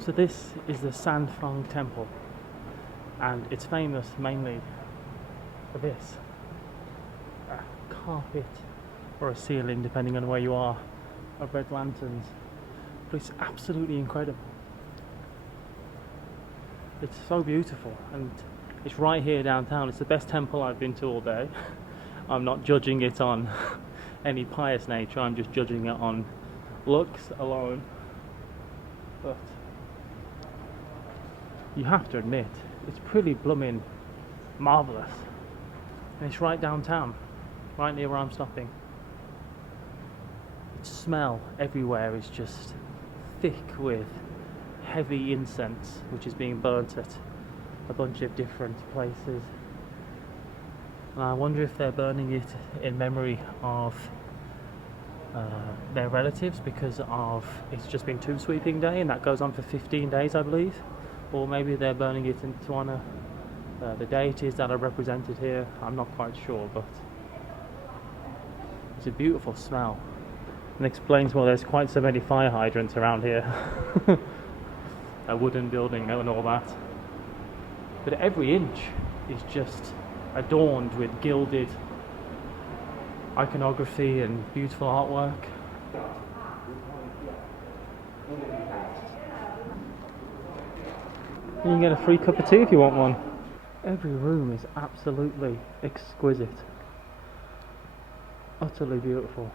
So this is the Fong Temple, and it's famous mainly for this. A carpet or a ceiling, depending on where you are, of red lanterns. But it's absolutely incredible. It's so beautiful, and it's right here downtown. It's the best temple I've been to all day. I'm not judging it on any pious nature, I'm just judging it on looks alone. But you have to admit, it's pretty blooming marvellous. And it's right downtown, right near where I'm stopping. The smell everywhere is just thick with heavy incense, which is being burnt at a bunch of different places. And I wonder if they're burning it in memory of their relatives, because of it's just been two sweeping day and that goes on for 15 days I believe, or maybe they're burning it to honour the deities that are represented here. I'm not quite sure, but it's a beautiful smell and explains why there's quite so many fire hydrants around here. A wooden building and all that, but every inch is just adorned with gilded iconography and beautiful artwork. You can get a free cup of tea if you want one. Every room is absolutely exquisite, utterly beautiful.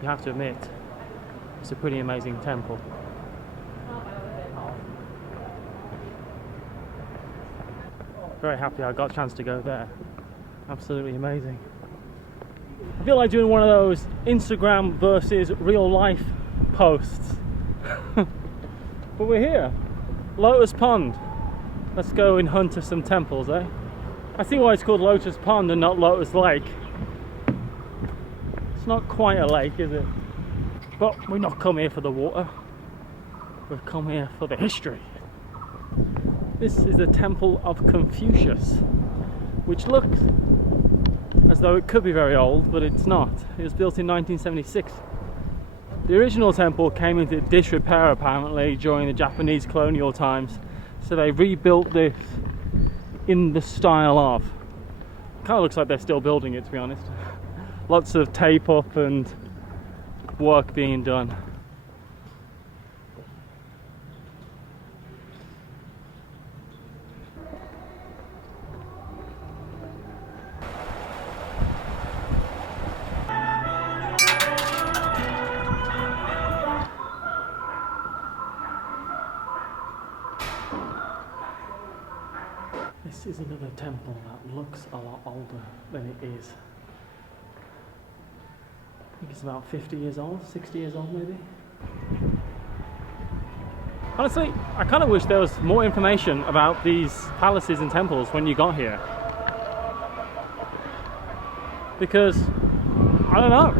You have to admit, it's a pretty amazing temple. Very happy I got a chance to go there. Absolutely amazing. I feel like doing one of those Instagram versus real life posts. But we're here. Lotus Pond. Let's go and hunt for some temples, eh? I see why it's called Lotus Pond and not Lotus Lake. It's not quite a lake, is it? But we're not come here for the water. We've come here for the history. This is the Temple of Confucius, which looks as though it could be very old, but it's not. It was built in 1976. The original temple came into disrepair apparently during the Japanese colonial times, so they rebuilt this in the style of. Kind of looks like they're still building it, to be honest. Lots of tape up and work being done. This is another temple that looks a lot older than it is. I think it's about 50 years old, 60 years old maybe. Honestly, I kind of wish there was more information about these palaces and temples when you got here. Because, I don't know.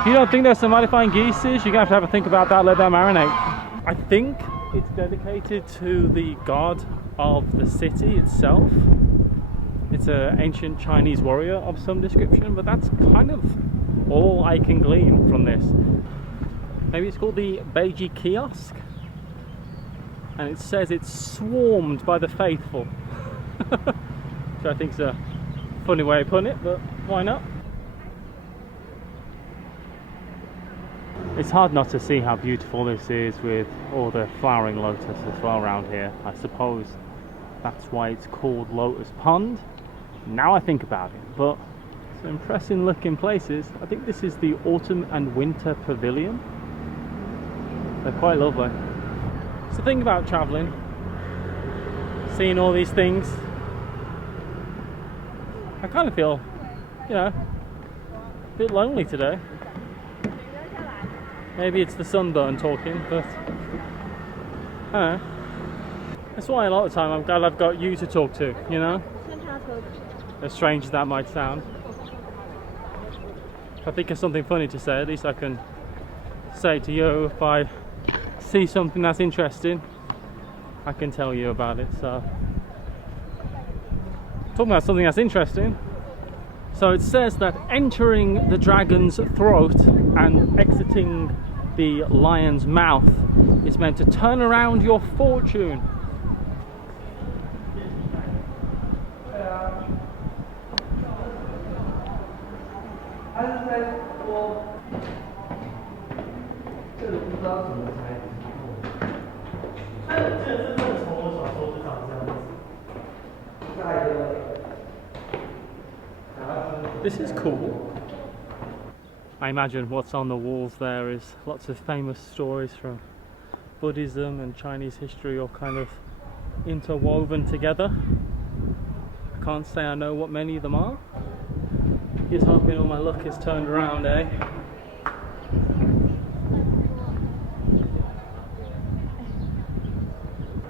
If you don't think there's some modifying geese, you're going to have a think about that, let that marinate. I think it's dedicated to the god of the city itself. It's an ancient Chinese warrior of some description, but that's kind of all I can glean from this. Maybe it's called the Beiji Kiosk, and it says it's swarmed by the faithful. Which I think is a funny way of putting it, but why not? It's hard not to see how beautiful this is with all the flowering lotus as well around here. I suppose that's why it's called Lotus Pond. now I think about it. But some impressive looking places. I think this is the Autumn and Winter Pavilion. They're quite lovely. It's the thing about travelling, seeing all these things. I kind of feel, you know, a bit lonely today. Maybe it's the sunburn talking, but I don't know. That's why a lot of the time I'm glad I've got you to talk to, you know? As strange as that might sound. If I think of something funny to say, at least I can say to you. If I see something that's interesting, I can tell you about it. So, talking about something that's interesting. So it says that entering the dragon's throat and exiting the lion's mouth is meant to turn around your fortune. This is cool. I imagine what's on the walls there is lots of famous stories from Buddhism and Chinese history, all kind of interwoven together. I can't say I know what many of them are. Just hoping all my luck is turned around, eh?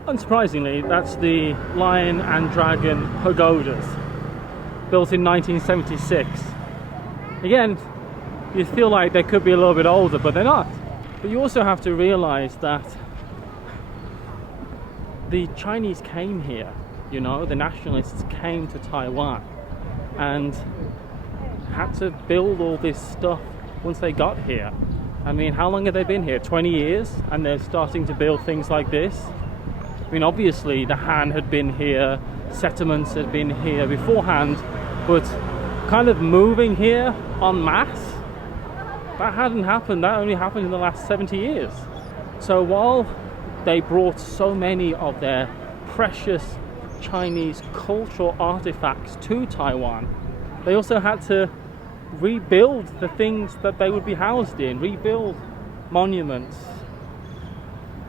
Unsurprisingly, that's the Lion and Dragon pagodas, built in 1976. Again, you feel like they could be a little bit older, but they're not. But you also have to realize that the Chinese came here, you know, the nationalists came to Taiwan and had to build all this stuff once they got here. I mean, how long have they been here? 20 years? And they're starting to build things like this? I mean, obviously the Han had been here, settlements had been here beforehand, but kind of moving here en masse, that hadn't happened. That only happened in the last 70 years. So while they brought so many of their precious Chinese cultural artifacts to Taiwan, they also had to rebuild the things that they would be housed in, rebuild monuments,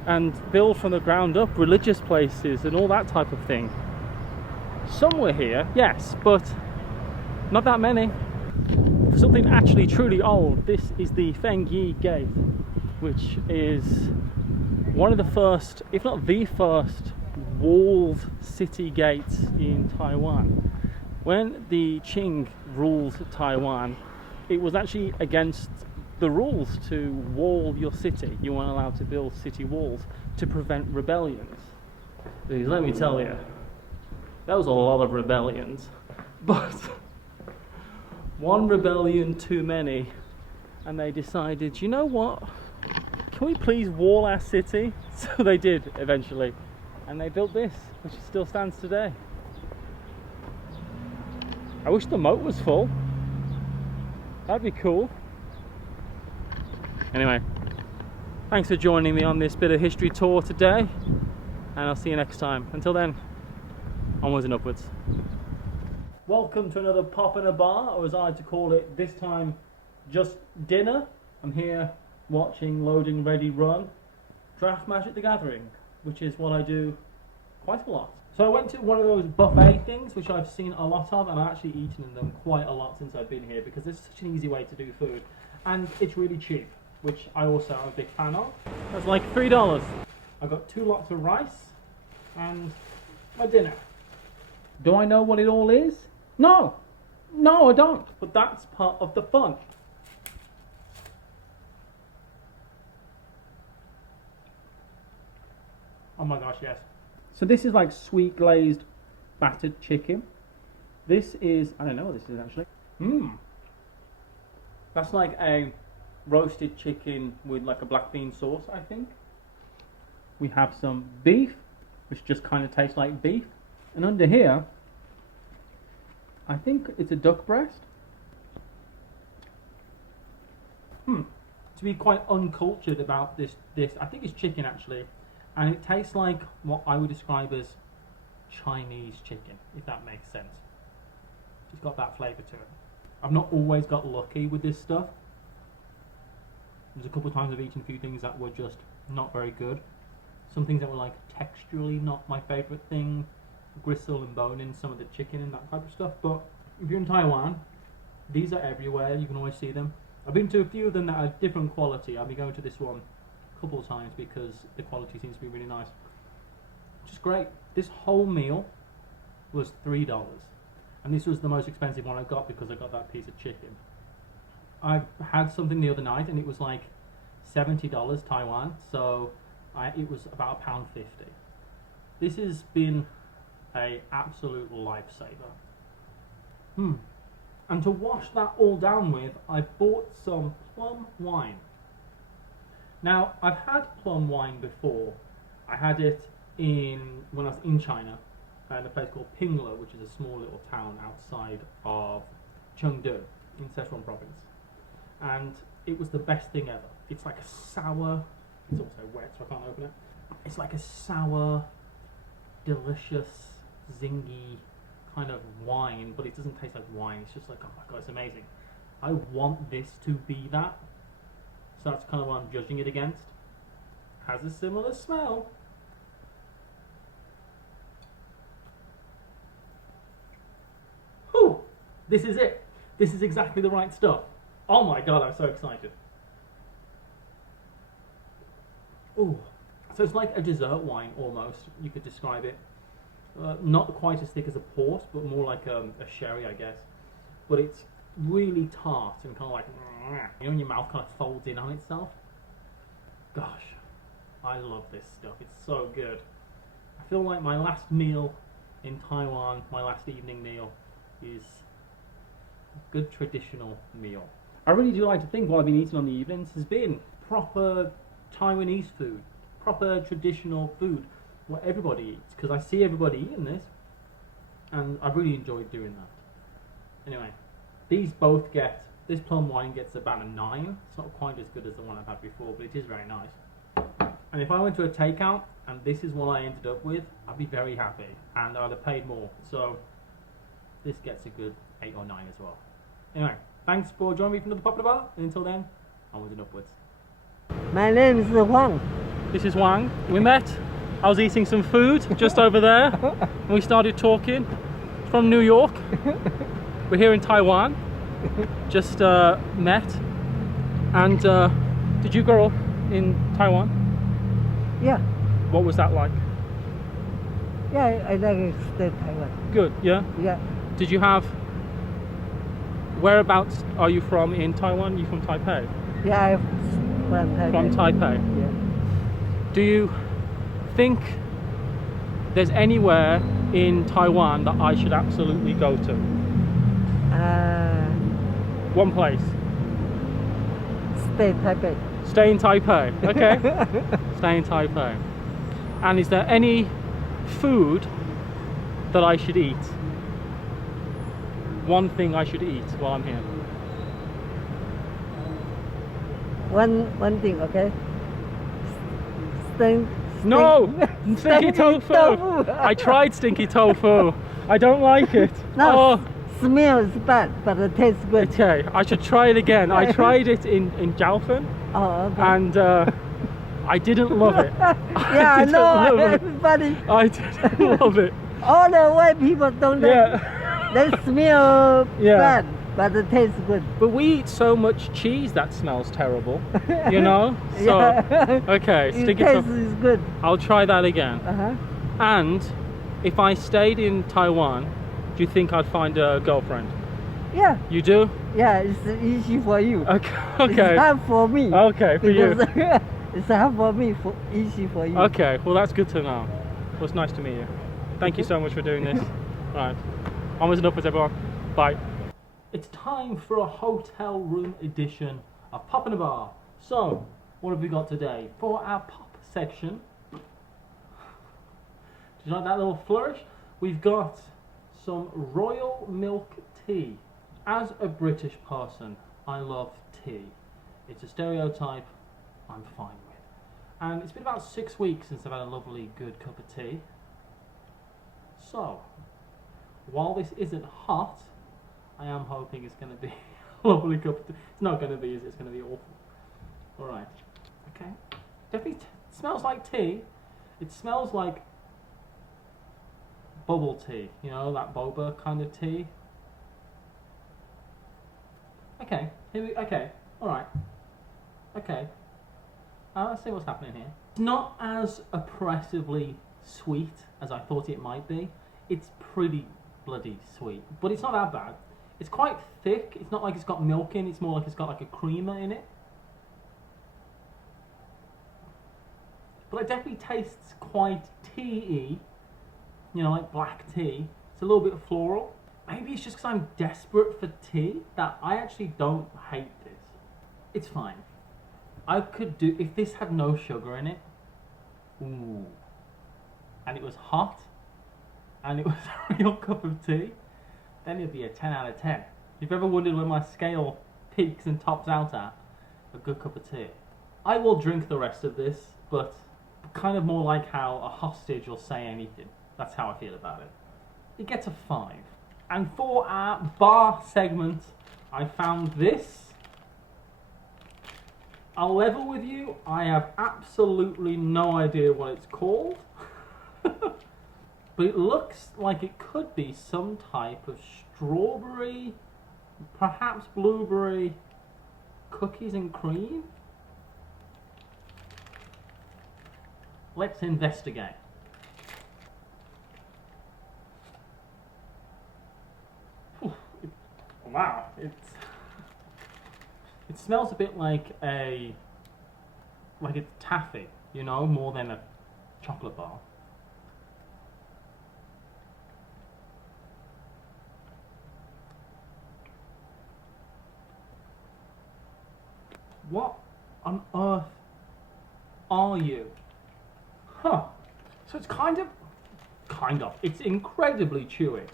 and build from the ground up religious places and all that type of thing. Some were here, yes, but not that many. For something actually truly old, this is the Fengyi Gate, which is one of the first, if not the first, walled city gates in Taiwan. When the Qing ruled Taiwan, it was actually against the rules to wall your city. You weren't allowed to build city walls to prevent rebellions. Because let me tell you, that was a lot of rebellions. But one rebellion too many, and they decided, you know what? Can we please wall our city? So they did eventually. And they built this, which still stands today. I wish the moat was full. That'd be cool. Anyway, thanks for joining me on this bit of history tour today, and I'll see you next time. Until then, onwards and upwards. Welcome to another pop in a bar, or as I like to call it this time, just dinner. I'm here watching Loading Ready Run Draft Magic the Gathering, which is what I do quite a lot. So I went to one of those buffet things, which I've seen a lot of, and I've actually eaten in them quite a lot since I've been here, because it's such an easy way to do food, and it's really cheap, which I also am a big fan of. That's like $3. I got 2 lots of rice and my dinner. Do I know what it all is? No, I don't. But that's part of the fun. Oh my gosh, yes. So this is like sweet glazed battered chicken. This is, I don't know what this is actually. That's like a roasted chicken with like a black bean sauce, I think. We have some beef, which just kind of tastes like beef. And under here, I think it's a duck breast. To be quite uncultured about this, I think it's chicken actually. And it tastes like what I would describe as Chinese chicken, if that makes sense. It's got that flavour to it. I've not always got lucky with this stuff. There's a couple of times I've eaten a few things that were just not very good. Some things that were like texturally not my favourite thing. Gristle and bone in some of the chicken and that type of stuff. But if you're in Taiwan, these are everywhere. You can always see them. I've been to a few of them that are different quality. I'll be going to this one a couple of times because the quality seems to be really nice. Just great. This whole meal was $3. And this was the most expensive one I got because I got that piece of chicken. I had something the other night and it was like $70 Taiwan, so it was about £1.50. This has been a absolute lifesaver. And to wash that all down with, I bought some plum wine. Now, I've had plum wine before. I had it when I was in China, in a place called Pinglo, which is a small little town outside of Chengdu in Sichuan province. And it was the best thing ever. It's like a sour, it's also wet so I can't open it. It's like a sour, delicious, zingy kind of wine, but it doesn't taste like wine. It's just like, oh my god, it's amazing. I want this to be that. So that's kind of what I'm judging it against. Has a similar smell. Whew! This is it. This is exactly the right stuff. Oh my god, I'm so excited. Ooh. So it's like a dessert wine almost, you could describe it. Not quite as thick as a port, but more like a sherry, I guess. But it's really tart and kind of like, you know, when your mouth kind of folds in on itself. Gosh, I love this stuff. It's so good. I feel like my last meal in Taiwan, my last evening meal, is a good traditional meal. I really do like to think what I've been eating on the evenings has been proper Taiwanese food, proper traditional food, what everybody eats, because I see everybody eating this, and I've really enjoyed doing that. Anyway, these both get, this plum wine gets about a 9. It's not quite as good as the one I've had before, but it is very nice. And if I went to a takeout, and this is what I ended up with, I'd be very happy, and I'd have paid more. So, this gets a good 8 or 9 as well. Anyway, thanks for joining me from the Popular Bar, and until then, onwards and upwards. My name is Wang. This is Wang. We met. I was eating some food just over there, and we started talking. From New York. We're here in Taiwan. Just met. And did you grow up in Taiwan? Yeah. What was that like? Yeah, I like to stay in Taiwan. Good, yeah? Yeah. Did you have... Whereabouts are you from in Taiwan? You from Taipei? Yeah, I'm from Taipei. From Taipei? Yeah. Do you think there's anywhere in Taiwan that I should absolutely go to? One place. Stay in Taipei. Stay in Taipei, okay. Stay in Taipei. And is there any food that I should eat? One thing I should eat while I'm here. One thing, okay? No! Stinky tofu! I tried stinky tofu. I don't like it. No, smell is bad, but it tastes good. Okay, I should try it again. I tried it in Jiaofen, okay. and I didn't love it. Yeah, I know, everybody. I didn't love it. All the white people don't like it. They smell bad, but it tastes good. But we eat so much cheese that smells terrible, you know? So, okay, stinky taste tofu. is good. I'll try that again. And if I stayed in Taiwan, do you think I'd find a girlfriend? Yeah. You do? Yeah, it's easy for you. Okay. It's hard for me. Okay, for you. It's hard for me, easy for you. Okay, well that's good to know. Well, it's nice to meet you. Thank you so much for doing this. Right. Onwards and upwards, everyone. Bye. It's time for a hotel room edition of Pop in a Bar. So, what have we got today? For our pop section, do you like that little flourish? We've got some royal milk tea. As a British person, I love tea. It's a stereotype I'm fine with. And it's been about 6 weeks since I've had a lovely, good cup of tea. So, while this isn't hot, I am hoping it's going to be a lovely cup of tea. It's not going to be, is it? It's going to be awful. Alright. Okay. Definitely smells like tea. It smells like bubble tea. You know, that boba kind of tea. Okay. Okay. Alright. Okay. Let's see what's happening here. It's not as oppressively sweet as I thought it might be. It's pretty bloody sweet, but it's not that bad. It's quite thick. It's not like it's got milk in. It's more like it's got like a creamer in it. But it definitely tastes quite tea-y. You know, like black tea. It's a little bit floral. Maybe it's just because I'm desperate for tea that I actually don't hate this. It's fine. I could do, if this had no sugar in it, ooh, and it was hot, and it was a real cup of tea, then it'd be a 10 out of 10. If you've ever wondered where my scale peaks and tops out at, a good cup of tea. I will drink the rest of this, but kind of more like how a hostage will say anything. That's how I feel about it. It gets a 5. And for our bar segment, I found this. I'll level with you, I have absolutely no idea what it's called. But it looks like it could be some type of strawberry, perhaps blueberry cookies and cream. Let's investigate. Wow, it smells a bit like a taffy, you know, more than a chocolate bar. What on earth are you? Huh. So it's kind of, it's incredibly chewy.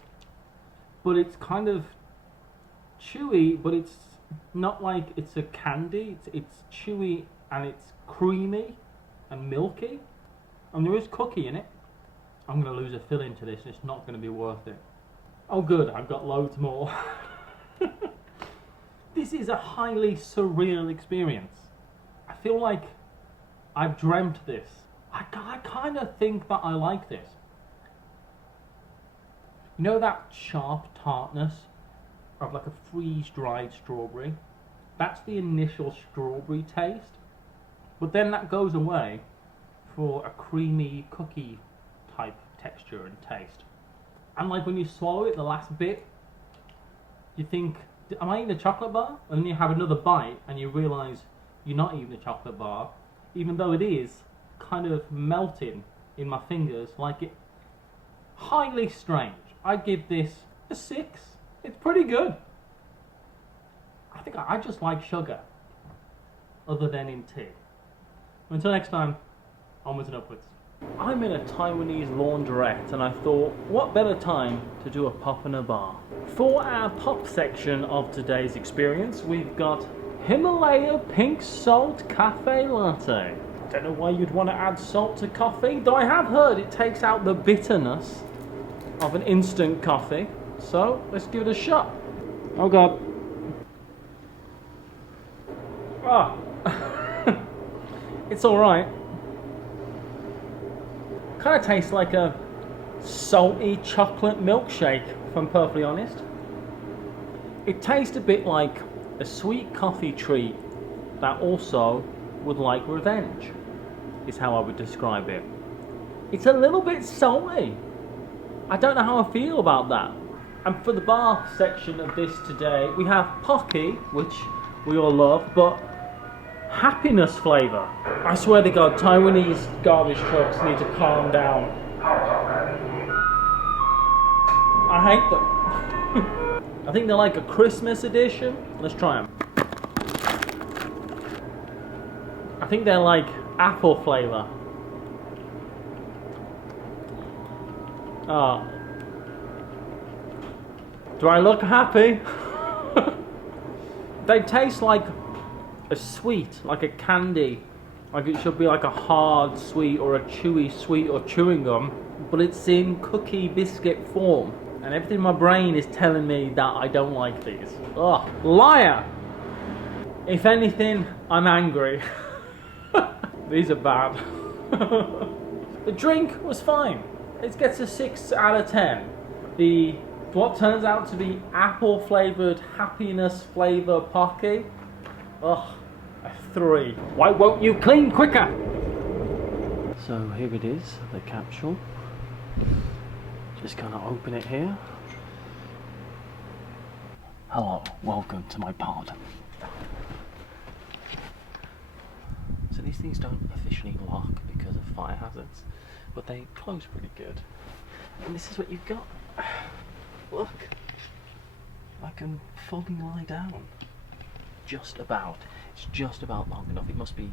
But it's kind of chewy, but it's not like it's a candy. It's chewy and it's creamy and milky. And there is cookie in it. I'm going to lose a filling to this. It's not going to be worth it. Oh good, I've got loads more. This is a highly surreal experience. I feel like I've dreamt this. I kind of think that I like this. You know that sharp tartness of like a freeze-dried strawberry? That's the initial strawberry taste. But then that goes away for a creamy cookie type texture and taste. And like when you swallow it, the last bit, you think, am I eating a chocolate bar? And then you have another bite and you realise you're not eating a chocolate bar, even though it is kind of melting in my fingers like it. Highly strange. I give this a 6. It's pretty good. I think I just like sugar, other than in tea. Until next time, onwards and upwards. I'm in a Taiwanese laundrette and I thought, what better time to do a pop in a bar? For our pop section of today's experience, we've got Himalaya Pink Salt Cafe Latte. Don't know why you'd want to add salt to coffee, though I have heard it takes out the bitterness of an instant coffee. So let's give it a shot. Oh god. Ah. It's alright. Kind of tastes like a salty chocolate milkshake, if I'm perfectly honest. It tastes a bit like a sweet coffee treat that also would like revenge, is how I would describe it. It's a little bit salty. I don't know how I feel about that. And for the bar section of this today, we have Pocky, which we all love, but happiness flavour. I swear to God, Taiwanese garbage trucks need to calm down. I hate them. I think they're like a Christmas edition. Let's try them. I think they're like apple flavour. Oh. Do I look happy? They taste like a sweet, like a candy. Like it should be like a hard sweet or a chewy sweet or chewing gum, but it's in cookie biscuit form. And everything in my brain is telling me that I don't like these. Ugh, liar! If anything, I'm angry. These are bad. The drink was fine. It gets a 6 out of 10. What turns out to be apple flavoured happiness flavour pocky. Ugh, a 3. Why won't you clean quicker? So here it is, the capsule. Just gonna open it here. Hello, welcome to my pod. So these things don't officially lock because of fire hazards, but they close pretty good. And this is what you've got. Look, I can fully lie down. Just about. It's just about long enough. It must be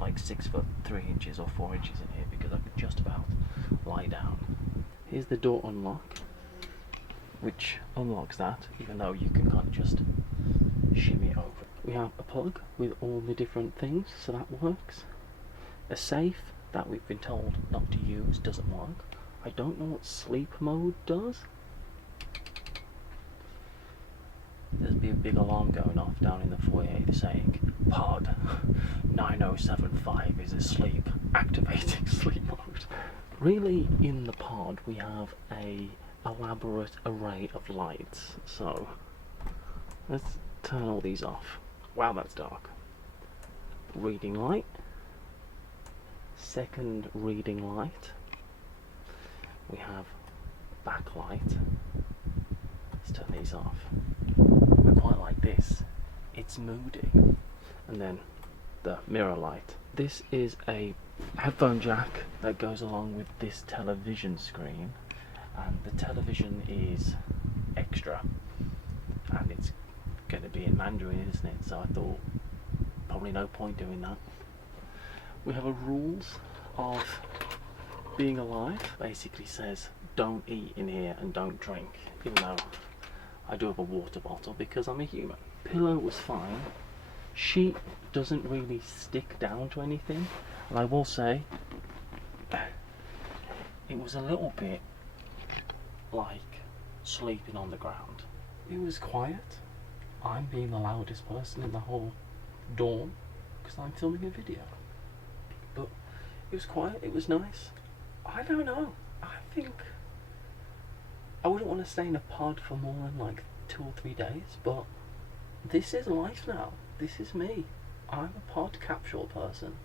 like 6 foot 3 inches or 4 inches in here because I can just about lie down. Here's the door unlock, which unlocks that, even though you can kind of just shimmy over. We have a plug with all the different things, so that works. A safe that we've been told not to use doesn't work. I don't know what sleep mode does. There's be a big alarm going off down in the foyer saying pod 9075 is asleep, activating sleep mode. Really, in the pod we have a elaborate array of lights, so let's turn all these off. Wow, that's dark. Reading light, second reading light, we have backlight. Let's turn these off. I quite like this, it's moody. And then the mirror light. This is a headphone jack that goes along with this television screen, and the television is extra and it's going to be in Mandarin, isn't it? So I thought probably no point doing that. We have a rules of being alive. Basically says don't eat in here and don't drink, even though I do have a water bottle because I'm a human. Pillow was fine. Sheet doesn't really stick down to anything, and I will say it was a little bit like sleeping on the ground. It was quiet. I'm being the loudest person in the whole dorm because I'm filming a video, but it was quiet, it was nice. I don't know, I think I wouldn't want to stay in a pod for more than like 2 or 3 days, but this is life now. This is me. I'm a pod capsule person.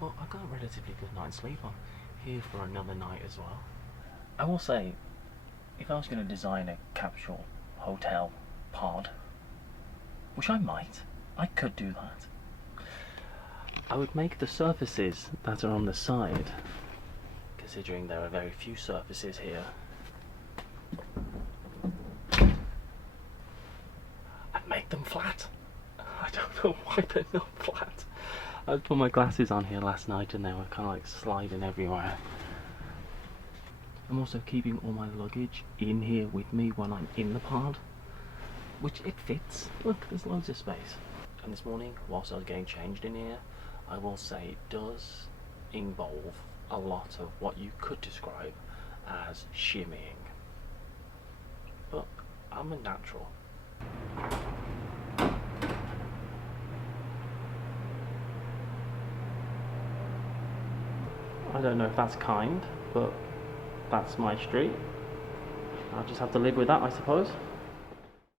Well, I got a relatively good night's sleep. I'm here for another night as well. I will say, if I was going to design a capsule hotel pod, which I might, I could do that. I would make the surfaces that are on the side, considering there are very few surfaces here, I'd make them flat. I don't know why they're not flat. I put my glasses on here last night and they were kind of like sliding everywhere. I'm also keeping all my luggage in here with me when I'm in the pod, which it fits. Look, there's loads of space. And this morning, whilst I was getting changed in here, I will say it does involve a lot of what you could describe as shimmying. But I'm a natural. I don't know if that's kind, but that's my street. I'll just have to live with that, I suppose.